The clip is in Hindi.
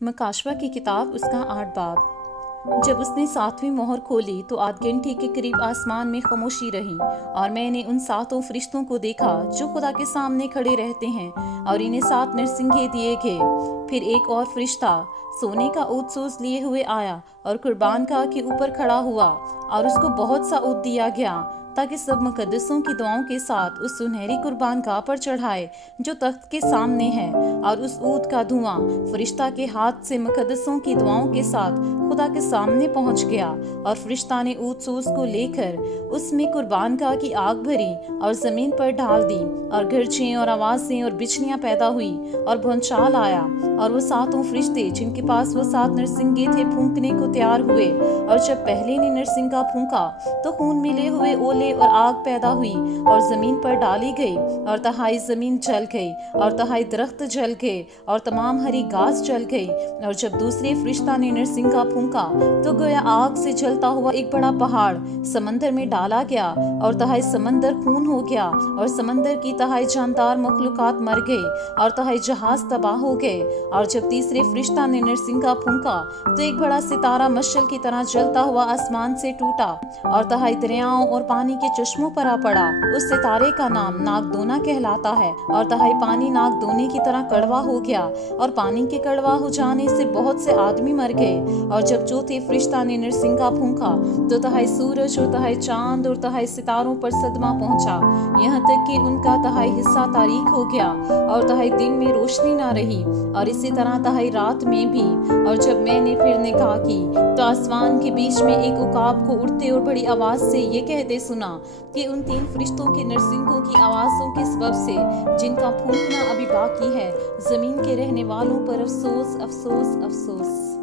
मकाशवा की किताब उसका 8 बाब। जब उसने 7वीं मोहर खोली तो आध घंटे के करीब आसमान में खामोशी रही और मैंने उन 7 फरिश्तों को देखा जो खुदा के सामने खड़े रहते हैं और इन्हें 7 नरसिंगे दिए गए। फिर एक और फरिश्ता सोने का ऊद सोज लिए हुए आया और कुर्बान गाह के ऊपर खड़ा हुआ और उसको बहुत सा ऊद दिया गया ताकि सब मुकद्दसों की दुआओं के साथ उस सुनहरी कुर्बान गाह पर चढ़ाए जो तख्त के सामने है। और उस ऊद का धुआं फरिश्ता के हाथ से मुकद्दसों की दुआओं के साथ खुदा के सामने पहुंच गया और फरिश्ता ने ऊद सोज को लेकर उसमें कुर्बान गाह की आग भरी और जमीन पर डाल दी और गरजें और आवाजें और बिजलियां पैदा हुई और भूचाल आया। और वो 7 फरिश्ते जिनके पास वो 7 नरसिंगे थे फूंकने को तैयार हुए और जब पहले ने नरसिंगा फूंका तो खून मिले हुए ओले और आग पैदा हुई और जमीन पर डाली गई और तहाई जमीन जल गई और तहाई दरख्त जल गए और तमाम हरी घास जल गई। और जब दूसरे फरिश्ता ने नरसिंगा फूंका तो गोया आग से जलता हुआ एक बड़ा पहाड़ समंदर में डाला गया और तहाई समंदर खून हो गया और समंदर की तहाई जानदार मखलूकात मर गई और तहाई जहाज तबाह हो गए। और जब तीसरे फरिश्ता ने नरसिंगा फूंका तो एक बड़ा सितारा मशल की तरह जलता हुआ आसमान से टूटा और तहाई दरियाओं और पानी के चश्मों पर आ पड़ा। उस सितारे का नाम नागदोना कहलाता है और तहाई पानी नागदोने की तरह कड़वा हो गया और पानी के कड़वा हो जाने से बहुत से आदमी मर गए। और जब चौथे फरिश्ता ने नरसिंगा फूंका तो तहाई सूरज और तहाई चांद और तहाई सितारों पर सदमा पहुंचा, यहाँ तक कि उनका तहाई हिस्सा तारीक हो गया और तहाई दिन में रोशनी ना रही और इसी तरह तहाई रात में भी। और जब मैंने फिर निगाह की तो आसमान के बीच में एक उकाब को उड़ते और बड़ी आवाज से ये कहते सुना कि उन 3 फरिश्तों के नरसिंगों की आवाजों के सबब से जिनका फूंकना अभी बाकी है, जमीन के रहने वालों पर अफसोस अफसोस अफसोस।